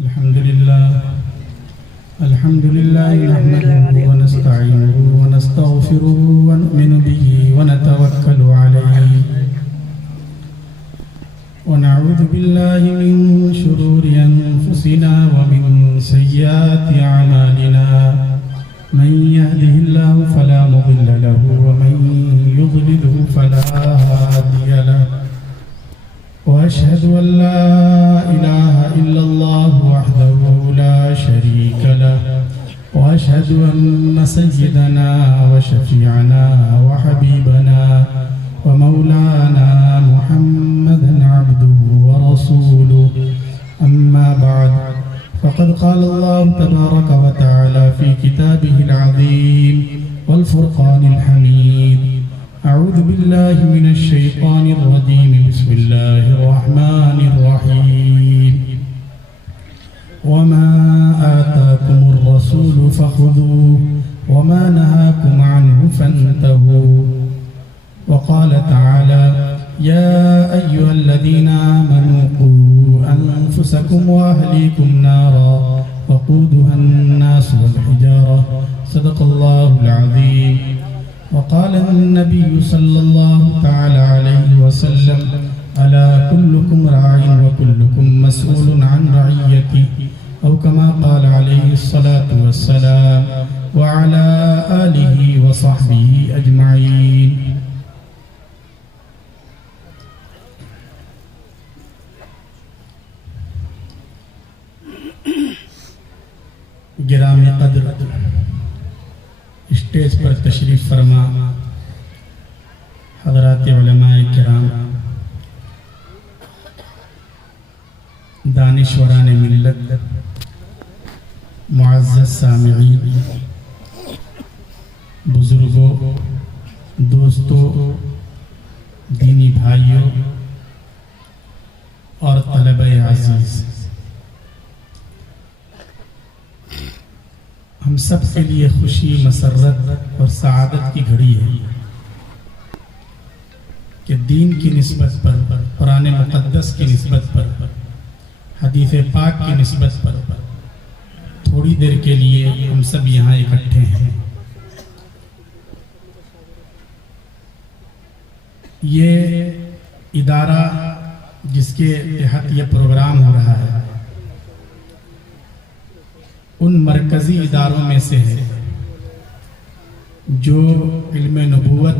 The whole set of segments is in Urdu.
الحمد لله نحمده ونستعينه ونستغفره ونؤمن به ونتوكل عليه ونعوذ بالله من شرور أنفسنا ومن سيئات أعمالنا من يهده الله فلا مضل له ومن يضلله فلا هادي له وأشهد أن لا إله إلا الله وحده لا شريك له وأشهد أن سيدنا وشفيعنا وحبيبنا ومولانا محمدا عبده ورسوله أما بعد فقد قال الله تبارك وتعالى في كتابه العظيم والفرقان الحميد أعوذ بالله من الشيطان الرجيم بسم الله الرحمن الرحيم وما آتاكم الرسول فخذوه وما نهاكم عنه فانتهوا وقال تعالى يا أيها الذين آمنوا قوا أنفسكم وأهليكم نارا وقودها الناس والحجارة صدق الله العظيم وقال النبي صلى الله تعالى عليه وسلم ألا كلكم راع وكلكم مسؤول عن رعيته أو كما قال عليه الصلاة والسلام وعلى آله وصحبه أجمعين. گرامی قدر اسٹیج پر تشریف فرما حضرات علماء کرام، دانشوران ملت، معزز سامعین، بزرگوں، دوستوں، دینی بھائیوں اور طلبہ عزیز، ہم سب کے لیے خوشی، مسرت اور سعادت کی گھڑی ہے کہ دین کی نسبت پر، قرآن مقدس کی نسبت پر، حدیث پاک کی نسبت پر تھوڑی دیر کے لیے ہم سب یہاں اکٹھے ہیں۔ یہ ادارہ جس کے تحت یہ پروگرام ہو رہا ہے ان مرکزی اداروں میں سے ہے جو علم نبوت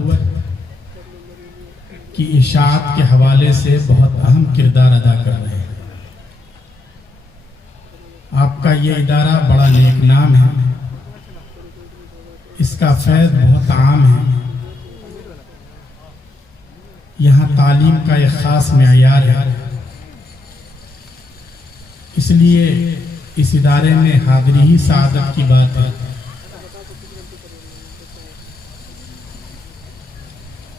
کی اشاعت کے حوالے سے بہت اہم کردار ادا کر رہے ہیں۔ آپ کا یہ ادارہ بڑا نیک نام ہے، اس کا فیض بہت عام ہے، یہاں تعلیم کا ایک خاص معیار ہے، اس لیے اس ادارے میں حاضری ہی سعادت کی بات ہے۔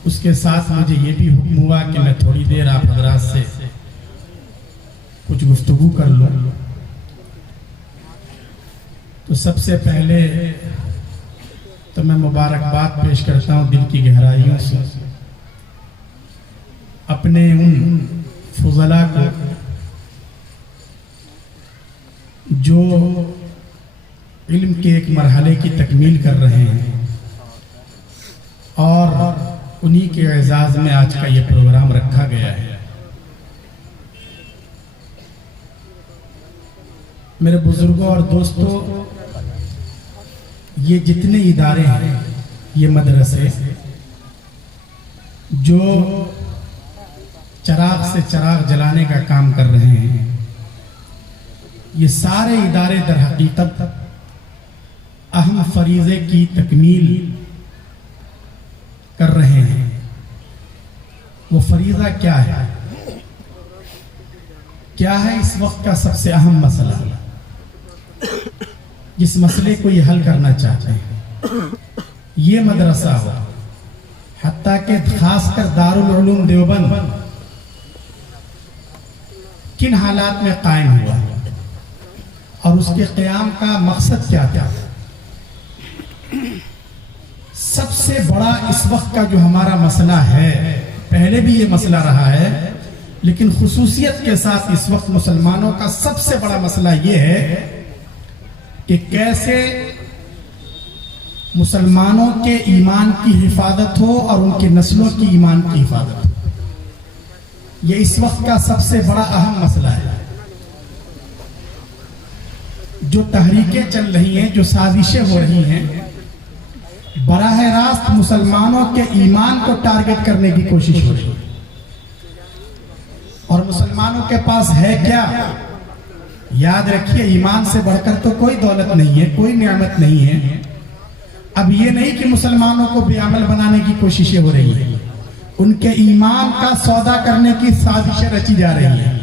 اس کے ساتھ مجھے یہ بھی حکم ہوا کہ میں تھوڑی دیر آپ حضرات سے کچھ گفتگو کر لوں۔ تو سب سے پہلے تو میں مبارکباد پیش کرتا ہوں دل کی گہرائیوں سے اپنے ان فضلاء کو جو علم کے ایک مرحلے کی تکمیل کر رہے ہیں، اور انہی کے اعزاز میں آج کا یہ پروگرام رکھا گیا ہے۔ میرے بزرگوں اور دوستوں، یہ جتنے ادارے ہیں، یہ مدرسے جو چراغ سے چراغ جلانے کا کام کر رہے ہیں، یہ سارے ادارے در حقیقت اہم فریضے کی تکمیل کر رہے ہیں۔ وہ فریضہ کیا ہے؟ کیا ہے اس وقت کا سب سے اہم مسئلہ جس مسئلے کو یہ حل کرنا چاہتے ہیں؟ یہ مدرسہ ہو، حتیٰ کہ خاص کر دارالعلوم دیوبند کن حالات میں قائم ہوا اور اس کے قیام کا مقصد کیا تھا؟ سب سے بڑا اس وقت کا جو ہمارا مسئلہ ہے، پہلے بھی یہ مسئلہ رہا ہے لیکن خصوصیت کے ساتھ اس وقت مسلمانوں کا سب سے بڑا مسئلہ یہ ہے کہ کیسے مسلمانوں کے ایمان کی حفاظت ہو اور ان کے نسلوں کی ایمان کی حفاظت ہو. یہ اس وقت کا سب سے بڑا اہم مسئلہ ہے. جو تحریکیں چل رہی ہیں، جو سازشیں ہو رہی ہیں، براہ راست مسلمانوں کے ایمان کو ٹارگٹ کرنے کی کوشش ہو رہی ہے. اور مسلمانوں کے پاس ہے کیا؟ یاد رکھیے، ایمان سے بڑھ کر تو کوئی دولت نہیں ہے، کوئی نعمت نہیں ہے. اب یہ نہیں کہ مسلمانوں کو بے عمل بنانے کی کوششیں ہو رہی ہیں، ان کے ایمان کا سودا کرنے کی سازشیں رچی جا رہی ہیں.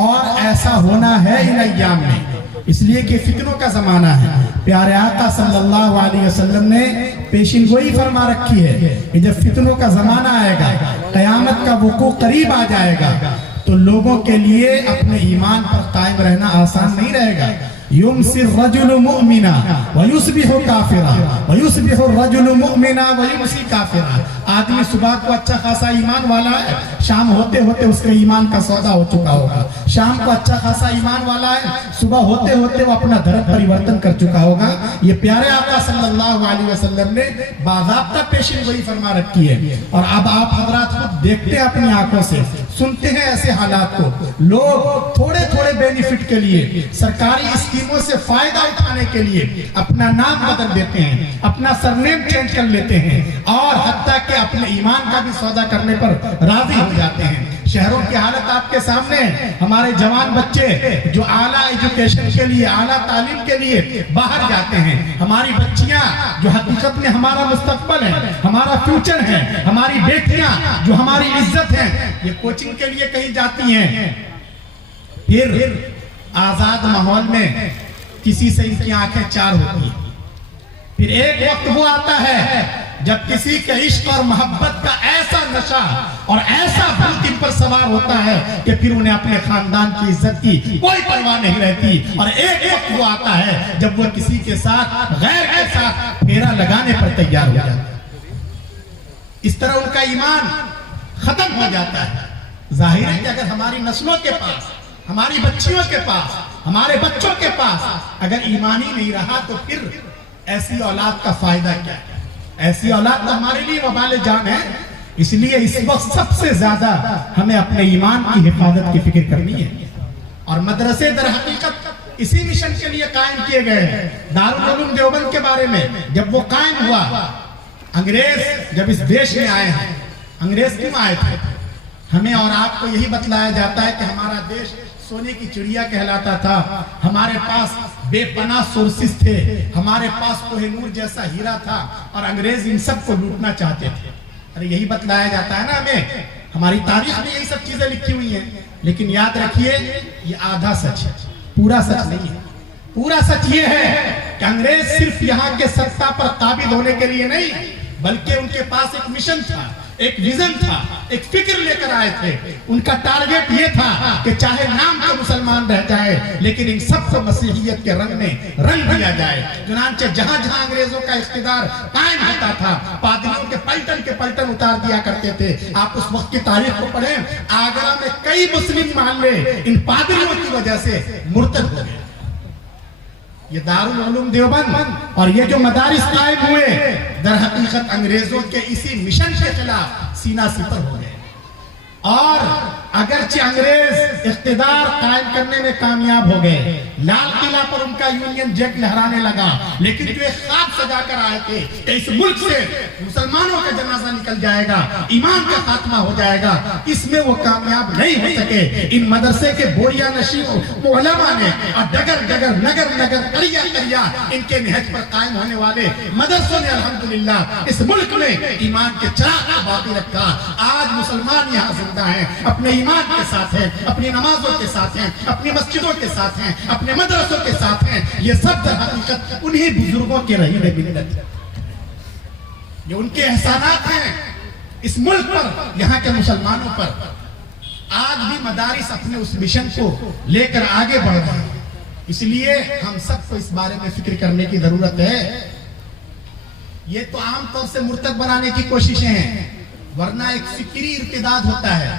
اور ایسا ہونا ہے ان ایام میں، اس لیے کہ فتنوں کا زمانہ ہے. پیارے آقا صلی اللہ علیہ وسلم نے پیشین گوئی فرما رکھی ہے کہ جب فتنوں کا زمانہ آئے گا، قیامت کا وقوع قریب آ جائے گا، تو لوگوں کے لیے اپنے ایمان پر قائم رہنا آسان نہیں رہے گا. یمسی الرجل مؤمنا ویصبح کافرا ویصبح الرجل مؤمنا ویمسی کافرا. آدمی صبح کو اچھا خاصا ایمان والا ہے، شام ہوتے ہوتے اس کے ایمان کا سودا ہو چکا ہوگا. شام کو اچھا خاصا ایمان والا ہے، صبح ہوتے ہوتے وہ اپنا دھرم پریورتن کر چکا ہوگا. یہ پیارے آقا صلی اللہ علیہ وسلم نے باضابطہ پیشین گوئی فرما رکھی ہے. اور اب آپ حضرات خود دیکھتے ہیں اپنی آنکھوں سے، سنتے ہیں ایسے حالات کو. لوگ تھوڑے تھوڑے بینیفٹ کے لیے، سرکاری اسکیموں سے فائدہ اٹھانے کے لیے اپنا نام بدل دیتے ہیں، اپنا سرنیم چینج کر لیتے ہیں، اور حتیٰ کہ اپنے ایمان کا بھی سودا کرنے پر راضی ہو جاتے ہیں. شہروں کی حالت آپ کے سامنے ہے. ہمارے جوان بچے جو اعلیٰ ایجوکیشن کے لیے، اعلیٰ تعلیم کے لیے باہر جاتے ہیں، ہماری بچیاں جو حقیقت میں ہمارا مستقبل ہے، ہمارا فیوچر ہے، ہماری بیٹیاں جو ہماری عزت ہیں، یہ کوچنگ کے لیے کہیں جاتی ہیں. پھر آزاد ماحول میں کسی سے ان کی آنکھیں چار ہوتی ہیں. پھر ایک وقت وہ آتا ہے جب کسی کے عشق اور محبت کا ایسا نشہ اور ایسا بھوت ان پر سوار ہوتا ہے کہ پھر انہیں اپنے خاندان کی عزت کی کوئی پرواہ نہیں رہتی. اور ایک وقت وہ آتا ہے جب وہ کسی کے ساتھ، غیر کے ساتھ پھیرا لگانے پر تیار ہو جاتا ہے. اس طرح ان کا ایمان ختم ہو جاتا ہے. ظاہر ہے کہ اگر ہماری نسلوں کے پاس، ہماری بچیوں کے پاس، ہمارے بچوں کے پاس اگر ایمان ہی نہیں رہا تو پھر ایسی اولاد کا فائدہ کیا ہے؟ ایسی اولاد تو ہمارے لیے وبال جان ہے. اس لیے اس وقت سب سے زیادہ ہمیں اپنے ایمان کی حفاظت کی فکر کرنی ہے. اور مدرسے در حقیقت اسی مشن کے لیے قائم کیے گئے ہیں. دارالعلوم دیوبند کے بارے میں جب وہ قائم ہوا، انگریز جب اس دیش میں آئے ہیں، انگریز کیوں آئے تھے؟ ہمیں اور آپ کو یہی بتلایا جاتا ہے کہ ہمارا دیش سونے کی چڑیا کہلاتا تھا، ہمارے پاس بے پناہ سورسز تھے، ہمارے پاس کوہ نور جیسا ہیرا تھا، اور انگریز ان سب کو لوٹنا چاہتے تھے. ارے یہی بتلایا جاتا ہے نا ہمیں. ہماری تاریخ میں یہی سب چیزیں لکھی ہوئی ہیں. لیکن یاد رکھیے، یہ آدھا سچ ہے، پورا سچ نہیں ہے. پورا سچ یہ ہے کہ انگریز صرف یہاں کے سطح پر قابض ہونے کے لیے نہیں، بلکہ ان کے پاس ایک مشن تھا، ایک ویژن تھا، ایک فکر لے کر آئے تھے. ان کا ٹارگٹ یہ تھا کہ چاہے نام کا مسلمان رہ جائے لیکن ان سب کو مسیحیت کے رنگ میں رنگ دیا جائے. چنانچہ جہاں جہاں انگریزوں کا اقتدار قائم ہوتا تھا، پادریوں کے پلٹن اتار دیا کرتے تھے. آپ اس وقت کی تاریخ کو پڑھیں، آگرہ میں کئی مسلم محلے ان پادریوں کی وجہ سے مرتد ہو گئے. یہ دارالعلوم دیوبند اور یہ جو مدارس قائم ہوئے، در حقیقت انگریزوں کے اسی مشن کے خلاف سینہ سپر ہو گئے. اور اگرچہ انگریز اقتدار قائم کرنے میں کامیاب ہو گئے، لال قلعہ پر ان کا یونین جیک لہرانے لگا، لیکن جو ایک خواب سجا کر آئے تھے کہ اس ملک سے مسلمانوں کا جنازہ نکل جائے گا، ایمان کا خاتمہ ہو جائے گا، اس میں وہ کامیاب نہیں ہو سکے. ان مدرسے کے بوریا نشین علماء نے اور ڈگر ڈگر، نگر نگر، قریہ قریہ ان کے نہج پر قائم ہونے والے مدرسوں نے الحمدللہ اس ملک میں ایمان کے چراغ کو باقی رکھا. آج مسلمان یہاں زندہ ہیں، اپنے ایمان کے ساتھ ہیں، اپنی نمازوں کے ساتھ ہیں، اپنی مسجدوں کے ساتھ ہیں، اپنے مدرسوں کے ساتھ ہیں. یہ سب در حقیقت انہی بزرگوں کے رہی ملت ہے. یہ ان کے احسانات ہیں اس ملک پر، یہاں کے مسلمانوں پر. آج بھی مدارس اپنے اس مشن کو لے کر آگے بڑھ رہے ہیں. اس لیے ہم سب کو اس بارے میں فکر کرنے کی ضرورت ہے. یہ تو عام طور سے مرتد بنانے کی کوششیں ہیں، ورنہ ایک فکری ارتداد ہوتا ہے.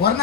ورنہ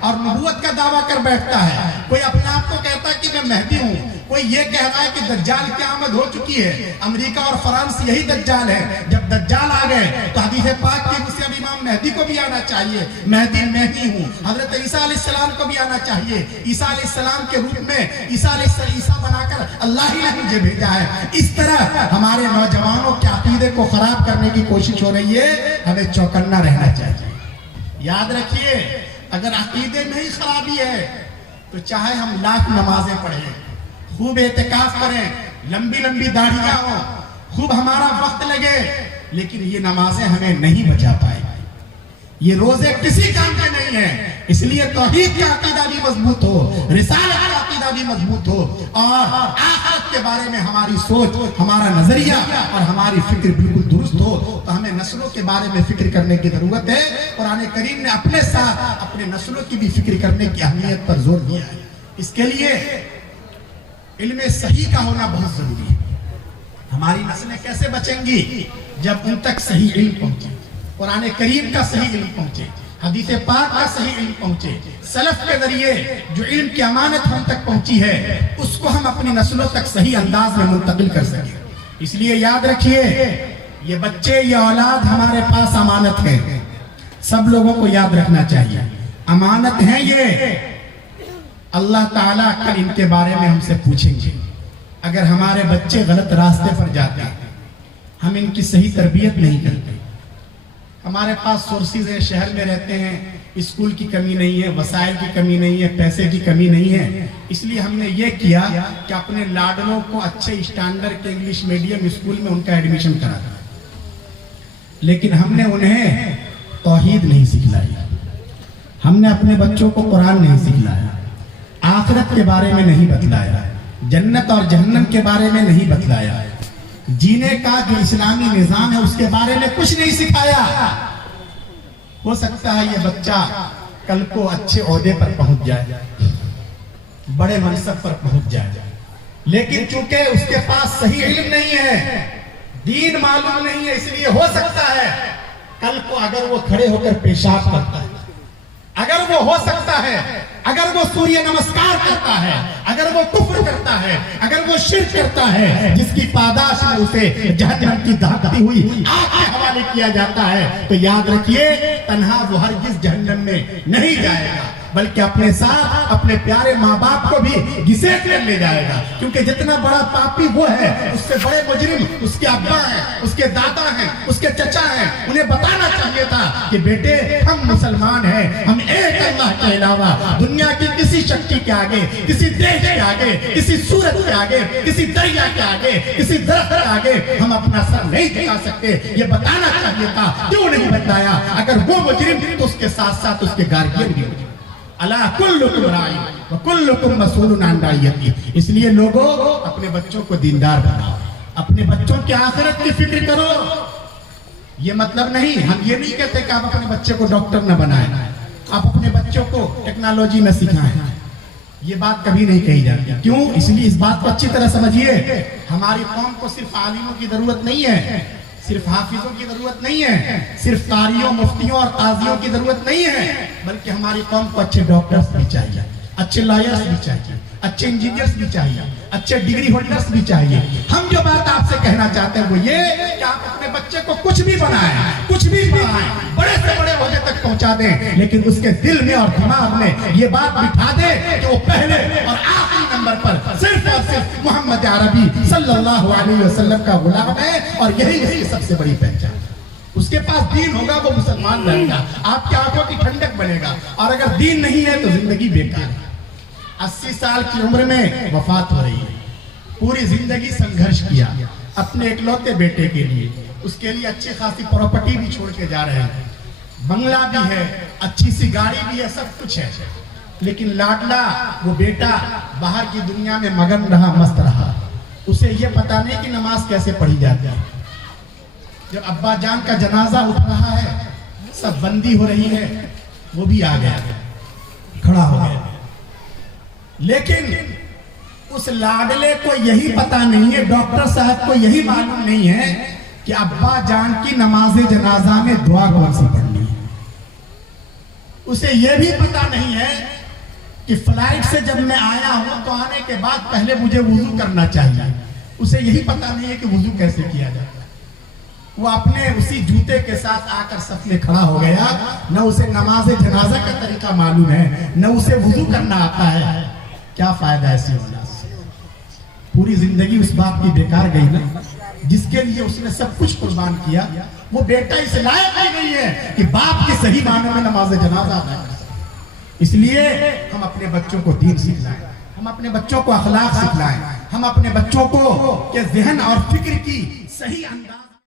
اور نبوت کا دعویٰ کر بیٹھتا ہے. کوئی اپنے آپ کو کہتا ہے کہ میں مہدی ہوں, کوئی یہ کہہ رہا ہے کہ دجال کی آمد ہو چکی ہے, امریکہ اور فرانس یہی دجال ہے. جب دجال آ گئے تو حدیث پاک کی مجھ سے اب امام مہدی کو بھی آنا چاہیے, مہدی میں ہی ہوں. حضرت عیسیٰ علیہ السلام کو بھی آنا چاہیے, عیسیٰ علیہ السلام کے روپ میں عیسیٰ بنا کر اللہ ہی نے مجھے بھیجا ہے. اس طرح ہمارے نوجوانوں کے عقیدے کو خراب کرنے کی کوشش ہو رہی ہے, ہمیں چوکنا رہنا چاہیے. یاد رکھیے, اگر عقیدے میں ہی خرابی ہے تو چاہے ہم لاکھ نمازیں پڑھیں, خوب اعتکاف کریں, لمبی لمبی داڑھیاں ہوں, خوب ہمارا وقت لگے, لیکن یہ نمازیں ہمیں نہیں بچا پائے گی. یہ روزے کسی کام کے نہیں ہیں. اس لیے توحید کا عقیدہ بھی مضبوط ہو, رسالت کا عقیدہ بھی مضبوط ہو, اور آخرت کے بارے میں ہماری سوچ, ہمارا نظریہ اور ہماری فکر بالکل درست ہو. تو ہمیں نسلوں کے بارے میں فکر کرنے کی ضرورت ہے. قرآن کریم نے اپنے ساتھ اپنے نسلوں کی بھی فکر کرنے کی اہمیت پر زور دیا ہے. اس کے لیے علم صحیح کا ہونا بہت ضروری ہے. ہماری نسلیں کیسے بچیں گی؟ جب ان تک صحیح علم پہنچے, قرآن کریم کا صحیح علم پہنچے, حدیث پاک کا صحیح علم پہنچے, سلف کے ذریعے جو علم کی امانت ہم تک پہنچی ہے اس کو ہم اپنی نسلوں تک صحیح انداز میں منتقل کر سکیں. اس لیے یاد رکھیے, یہ بچے, یہ اولاد ہمارے پاس امانت ہے. سب لوگوں کو یاد رکھنا چاہیے, امانت ہے یہ. اللہ تعالیٰ کل ان کے بارے میں ہم سے پوچھیں گے. اگر ہمارے بچے غلط راستے پر جاتے ہیں, ہم ان کی صحیح تربیت نہیں کرتے, ہمارے پاس سورسز ہیں, شہر میں رہتے ہیں, اسکول کی کمی نہیں ہے, وسائل کی کمی نہیں ہے, پیسے کی کمی نہیں ہے, اس لیے ہم نے یہ کیا کہ اپنے لاڈلوں کو اچھے اسٹینڈرڈ کے انگلش میڈیم اسکول میں ان کا ایڈمیشن کرا دیا. لیکن ہم نے انہیں توحید نہیں سکھلائی, ہم نے اپنے بچوں کو قرآن نہیں سکھلایا, آخرت کے بارے میں نہیں بتلایا, جنت اور جہنم کے بارے میں نہیں بتلایا, جینے کا جو اسلامی نظام ہے اس کے بارے میں کچھ نہیں سکھایا. ہو سکتا ہے یہ بچہ کل کو اچھے عہدے پر پہنچ جائے, بڑے منصب پر پہنچ جائے, لیکن چونکہ اس کے پاس صحیح علم نہیں ہے, دین معلوم نہیں ہے, اس لیے ہو سکتا ہے کل کو اگر وہ کھڑے ہو کر پیشاب کرتا ہے, اگر وہ ہو سکتا ہے اگر وہ سوریہ نمسکار کرتا ہے, اگر وہ کفر کرتا ہے, اگر وہ شرک کرتا ہے, جس کی پاداش میں اسے جہنم کی دھاکتی ہوئی آگ کے حوالے کیا جاتا ہے, تو یاد رکھیے تنہا وہ ہرگز جہنم میں نہیں جائے گا, بلکہ اپنے ساتھ اپنے پیارے ماں باپ کو بھی گھسیٹ کر لے جائے گا. کیونکہ جتنا بڑا پاپی وہ ہے, اس سے بڑے مجرم اس کے ابا ہیں, اس کے دادا ہیں, اس کے چچا ہیں. انہیں بتانا چاہیے تھا کہ بیٹے ہم مسلمان ہیں, ہم ایک اللہ کے علاوہ دنیا کی کسی شکتی کے آگے, کسی دیش کے آگے, کسی سورج کے آگے, کسی دریا کے آگے, کسی درخت کے آگے ہم اپنا سر نہیں جھکا سکتے. یہ بتانا چاہیے تھا, کیوں نہیں بتایا؟ اگر وہ مجرم تو اس کے ساتھ ساتھ اس کے گارڈین بھی مجرم. اللہ کلکم رائی وکلکم مسئول عن رعیتہ. اس لیے لوگوں اپنے بچوں کو دیندار بناؤ, اپنے بچوں کی آخرت کی فکر کرو. یہ مطلب نہیں, ہم یہ نہیں کہتے کہ آپ اپنے بچے کو ڈاکٹر نہ بنائیں, آپ اپنے بچوں کو ٹیکنالوجی نہ سکھائیں. یہ بات کبھی نہیں کہی جاتی. کیوں؟ اس لیے اس بات کو اچھی طرح سمجھیے, ہماری قوم کو صرف عالموں کی ضرورت نہیں ہے, صرف حافظوں کی ضرورت نہیں ہے, صرف قاریوں, مفتیوں اور قاضیوں کی ضرورت نہیں ہے, بلکہ ہماری قوم کو اچھے ڈاکٹرز بھی چاہیے, اچھے لائرز بھی چاہیے, اچھے انجینئرز بھی چاہیے, اچھے ڈگری ہولڈرز بھی چاہیے. ہم جو بات آپ سے کہنا چاہتے ہیں وہ یہ کہ آپ اپنے بچے کو کچھ بھی بنائیں, کچھ بھی پڑھائیں, بڑے سے بڑے عہدے تک پہنچا دیں, لیکن اس کے دل میں اور دماغ میں یہ بات بٹھا دیں کہ وہ پہلے اور آخری نمبر پر صرف اور صرف محمد عربی صلی اللہ علیہ وسلم کا غلام ہے, اور یہی اس کی سب سے بڑی پہچان. اس کے پاس دین ہوگا وہ مسلمان رہے گا, آپ کی آنکھوں کی ٹھنڈک بنے گا, اور اگر دین نہیں ہے تو زندگی بیکار ہے. 80 سال کی عمر میں وفات ہو رہی ہے, پوری زندگی سنگھرش کیا اپنے اکلوتے بیٹے کے لیے, اس کے لیے اچھی خاصی پراپرٹی بھی چھوڑ کے جا رہے ہیں, بنگلہ بھی ہے, اچھی سی گاڑی بھی ہے, سب کچھ ہے, لیکن لاڈلا وہ بیٹا باہر کی دنیا میں مگن رہا, مست رہا. اسے یہ پتا نہیں کہ نماز کیسے پڑھی جاتی ہے. جب ابا جان کا جنازہ اٹھ رہا ہے, سب بندی ہو رہی ہے, وہ بھی آ گیا, کھڑا ہو گیا, لیکن اس لاڈلے کو یہی پتا نہیں ہے, ڈاکٹر صاحب کو یہی معلوم نہیں ہے کہ ابا جان کی نماز جنازہ میں دعا کون سی پڑھنی ہے. اسے یہ بھی پتا نہیں ہے کہ فلائٹ سے جب میں آیا ہوں تو آنے کے بعد پہلے مجھے وضو کرنا چاہیے. اسے یہی پتا نہیں ہے کہ وضو کیسے کیا جاتا ہے. وہ اپنے اسی جوتے کے ساتھ آ کر صف میں کھڑا ہو گیا. نہ اسے نماز جنازہ کا طریقہ معلوم ہے, نہ اسے وضو کرنا آتا ہے. کیا فائدہ ایسی اولاد سے؟ پوری زندگی اس باپ کی بیکار گئی نا, جس کے لیے اس نے سب کچھ قربان کیا. وہ بیٹا اس لائق ہی نہیں ہے کہ باپ کے صحیح معنی میں نماز جنازہ ادا کر سکے. اس لیے ہم اپنے بچوں کو دین سکھلائیں, ہم اپنے بچوں کو اخلاق سکھلائیں, ہم اپنے بچوں کو کہ ذہن اور فکر کی صحیح انداز